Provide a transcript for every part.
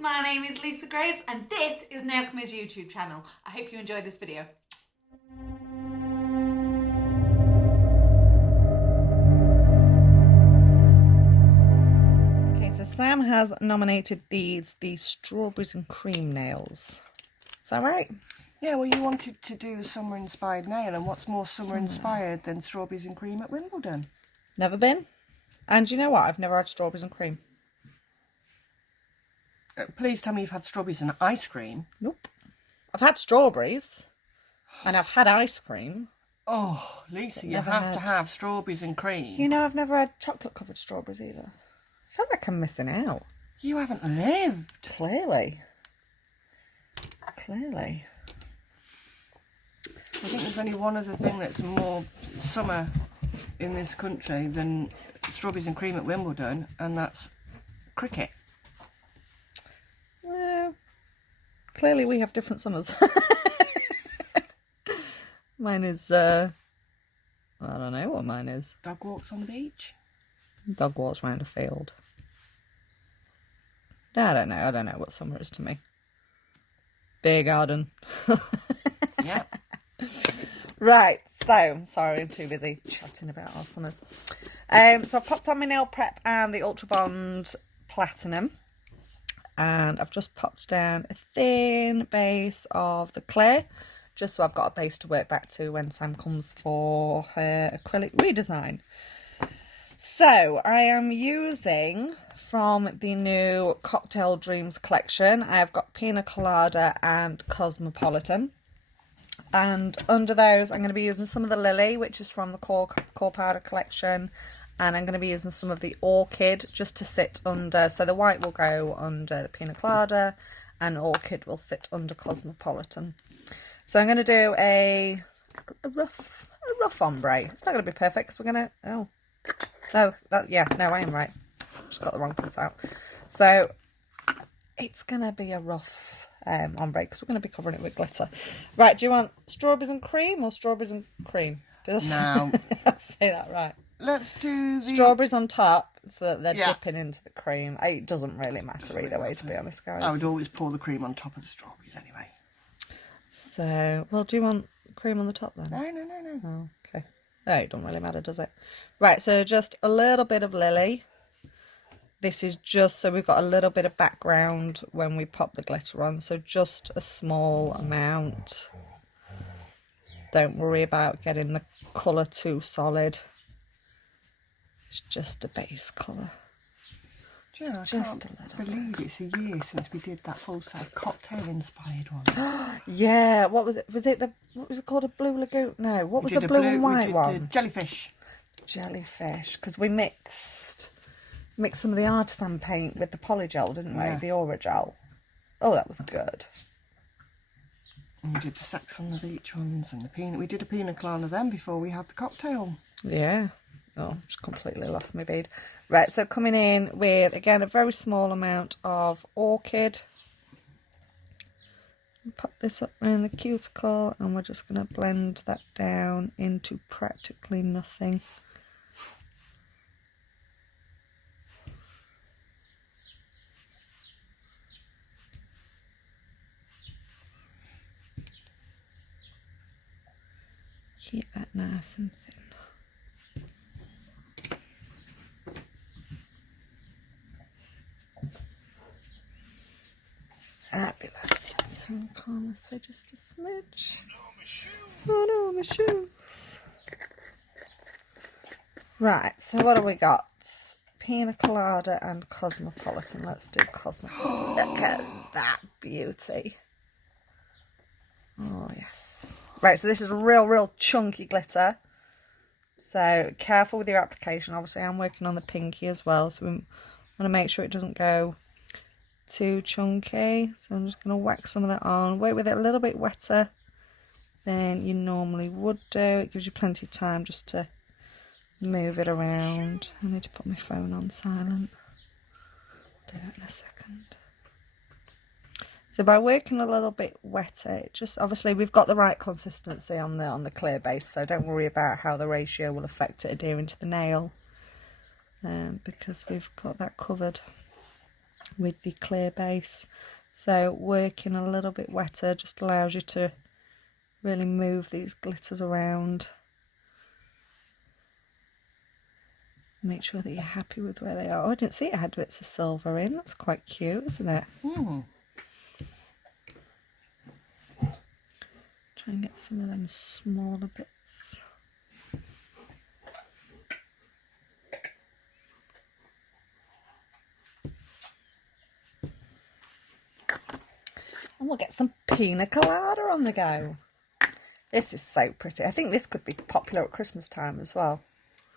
my name is Lisa Grace and this is Nailchemy's YouTube channel. I hope you enjoyed this video. Okay, so Sam has nominated these the strawberries and cream nails. Is that right? Yeah, well, you wanted to do a summer-inspired nail, and what's more summer-inspired than strawberries and cream at Wimbledon? Never been. And you know what? I've never had strawberries and cream. Please tell me you've had strawberries and ice cream. Nope. I've had strawberries and I've had ice cream. Oh, Lisa, you have to have strawberries and cream. You know, I've never had chocolate-covered strawberries either. I feel like I'm missing out. You haven't lived. Clearly. Clearly. I think there's only one other thing that's more summer in this country than strawberries and cream at Wimbledon, and that's cricket. Well, clearly we have different summers. Mine is, I don't know what mine is. Dog walks on the beach? Dog walks around a field. I don't know what summer is to me. Beer garden. Yeah. Right, so, sorry, I'm too busy chatting about our summers. So I've popped on my nail prep and the Ultra Bond Platinum. And I've just popped down a thin base of the clay, just so I've got a base to work back to when Sam comes for her acrylic redesign. So I am using from the new Cocktail Dreams collection. I have got Pina Colada and Cosmopolitan. And under those, I'm going to be using some of the Lily, which is from the Core Powder collection. And I'm going to be using some of the Orchid just to sit under. So the white will go under the Pina Colada and Orchid will sit under Cosmopolitan. So I'm going to do a rough ombre. It's not going to be perfect because we're going to... Oh. No, I am right. Just got the wrong piece out. So it's going to be a rough... ombre because we're going to be covering it with glitter. Right, do you want strawberries and cream or strawberries and cream? Did I say that right? Let's do the... Strawberries on top so that they're dipping into the cream. It doesn't really matter either way, to be honest, guys. I would always pour the cream on top of the strawberries anyway. So, well, do you want cream on the top then? No. Oh, okay. Oh, it doesn't really matter, does it? Right, so just a little bit of Lily. This is just so we've got a little bit of background when we pop the glitter on. So just a small amount. Don't worry about getting the colour too solid. It's just a base colour. Do you know, I can't believe it's a year since we did that full-size cocktail-inspired one. Yeah, what was it? What was it called? A Blue Lagoon? No, what was the blue and white one? Jellyfish. Jellyfish, because we mixed some of the artisan paint with the polygel, didn't we? The Oragel. Oh, that was good. And we did the Sex on the Beach ones and the peanut. We did a pina colada then before we had the cocktail. Yeah. Oh, just completely lost my bead. Right, so coming in with, again, a very small amount of Orchid. Pop this up around the cuticle and we're just going to blend that down into practically nothing. Keep that nice and thin. Fabulous. And calm this way just a smidge. Oh no, my shoes. Right, so what have we got? Pina Colada and Cosmopolitan. Let's do Cosmopolitan. Look at that beauty. Oh, yes. Right, so this is real chunky glitter. So careful with your application. Obviously, I'm working on the pinky as well, so we want to make sure it doesn't go too chunky. So I'm just going to whack some of that on. Work with it a little bit wetter than you normally would do. It gives you plenty of time just to move it around. I need to put my phone on silent. Do that in a second. So by working a little bit wetter, it just obviously we've got the right consistency on the clear base, so don't worry about how the ratio will affect it adhering to the nail, because we've got that covered with the clear base. So working a little bit wetter just allows you to really move these glitters around. Make sure that you're happy with where they are. Oh, I didn't see it had bits of silver in. That's quite cute, isn't it? Mm. Try and get some of them smaller bits. And we'll get some pina colada on the go. This is so pretty. I think this could be popular at Christmas time as well.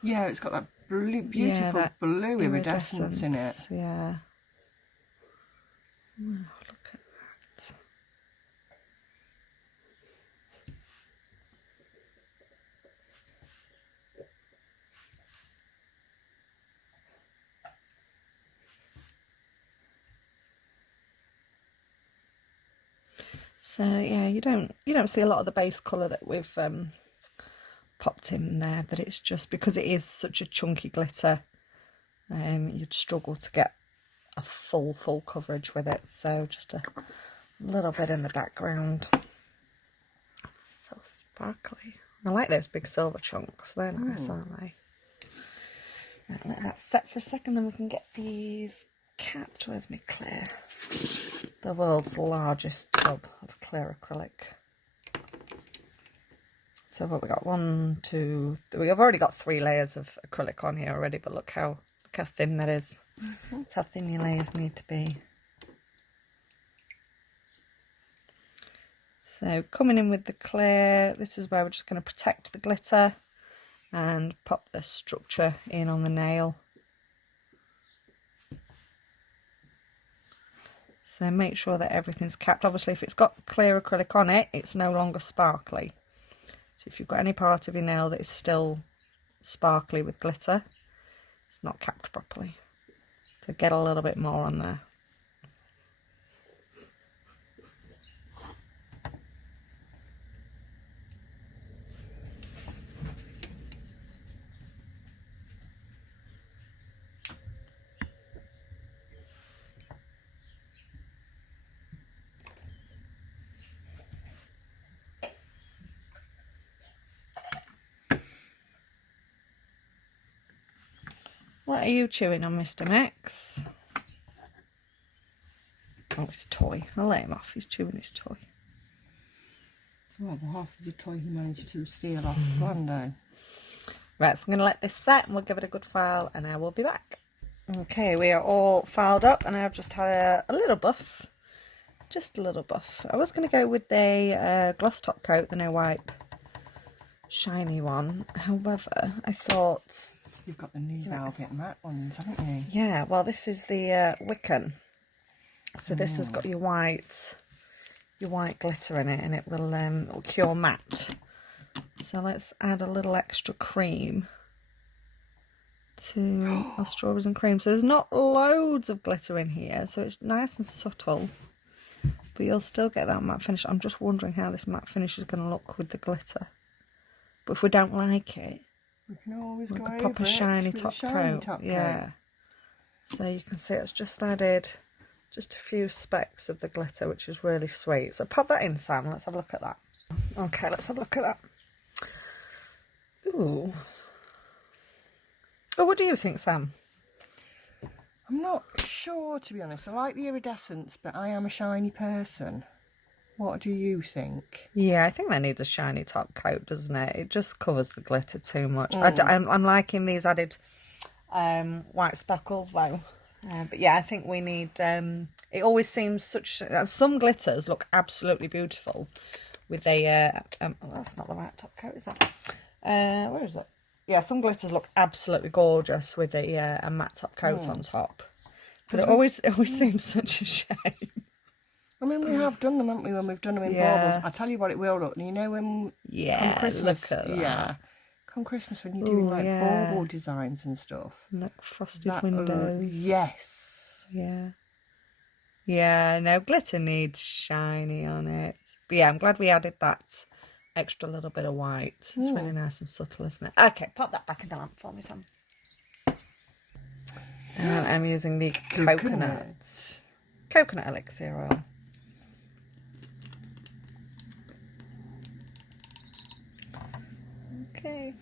Yeah, it's got that beautiful that blue iridescence in it. Yeah. Oh, look at that. So yeah, you don't see a lot of the base colour that we've popped in there, but it's just because it is such a chunky glitter, you'd struggle to get a full coverage with it. So just a little bit in the background. It's so sparkly. I like those big silver chunks. They're nice, aren't they? Right, let that set for a second, then we can get these capped. Where's my clear? The world's largest tub of clear acrylic. So what we got? 1, 2, 3. I've already got 3 layers of acrylic on here already, but look how thin that is. That's how thin your layers need to be. So coming in with the clear, this is where we're just going to protect the glitter and pop the structure in on the nail. So make sure that everything's capped. Obviously, if it's got clear acrylic on it, it's no longer sparkly. So if you've got any part of your nail that is still sparkly with glitter, it's not capped properly. So get a little bit more on there. What are you chewing on, Mr. Max? Oh, his toy. I'll let him off. He's chewing his toy. Well, half of the toy he managed to steal off one day. Right, so I'm going to let this set and we'll give it a good file and I will be back. Okay, we are all filed up and I've just had a little buff. Just a little buff. I was going to go with the gloss top coat, the No Wipe shiny one. However, I thought... You've got the new velvet matte ones, haven't you? Yeah, well, this is the Wiccan. So this has got your white glitter in it, and it will cure matte. So let's add a little extra cream to our strawberries and cream. So there's not loads of glitter in here, so it's nice and subtle, but you'll still get that matte finish. I'm just wondering how this matte finish is going to look with the glitter. But if we don't like it, we can always we go can over pop a shiny it top with a shiny coat. top coat. Yeah. So you can see it's just added just a few specks of the glitter, which is really sweet. So pop that in, Sam. Let's have a look at that. Okay, let's have a look at that. Ooh. Oh, what do you think, Sam? I'm not sure, to be honest. I like the iridescence, but I am a shiny person. What do you think? Yeah, I think that needs a shiny top coat, doesn't it? It just covers the glitter too much. I'm liking these added white speckles, though. But yeah, I think we need... it always seems such... some glitters look absolutely beautiful with a... oh, that's not the right top coat, is that? Where is it? Yeah, some glitters look absolutely gorgeous with a matte top coat on top. But it always seems such a shame. I mean, we have done them, haven't we, when we've done them in baubles. I tell you what it will look. You know when... Yeah, come Christmas, look at that. Yeah. Come Christmas when you're doing, like, bauble designs and stuff. Like frosted windows. Yes. Yeah. Yeah, no, glitter needs shiny on it. But yeah, I'm glad we added that extra little bit of white. It's really nice and subtle, isn't it? Okay, pop that back in the lamp for me, Sam. And I'm using the coconut elixir oil. Okay.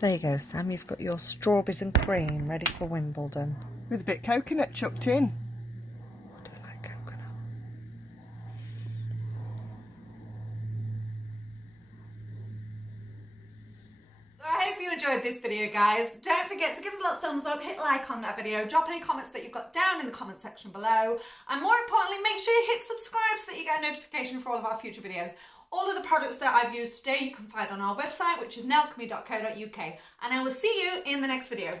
There you go, Sam. You've got your strawberries and cream ready for Wimbledon. With a bit of coconut chucked in. I do like coconut. So I hope you enjoyed this video, guys. Don't forget to give us a little thumbs up, hit like on that video, drop any comments that you've got down in the comment section below, and more importantly, make sure you hit subscribe so that you get a notification for all of our future videos. All of the products that I've used today you can find on our website, which is nailchemy.co.uk, and I will see you in the next video.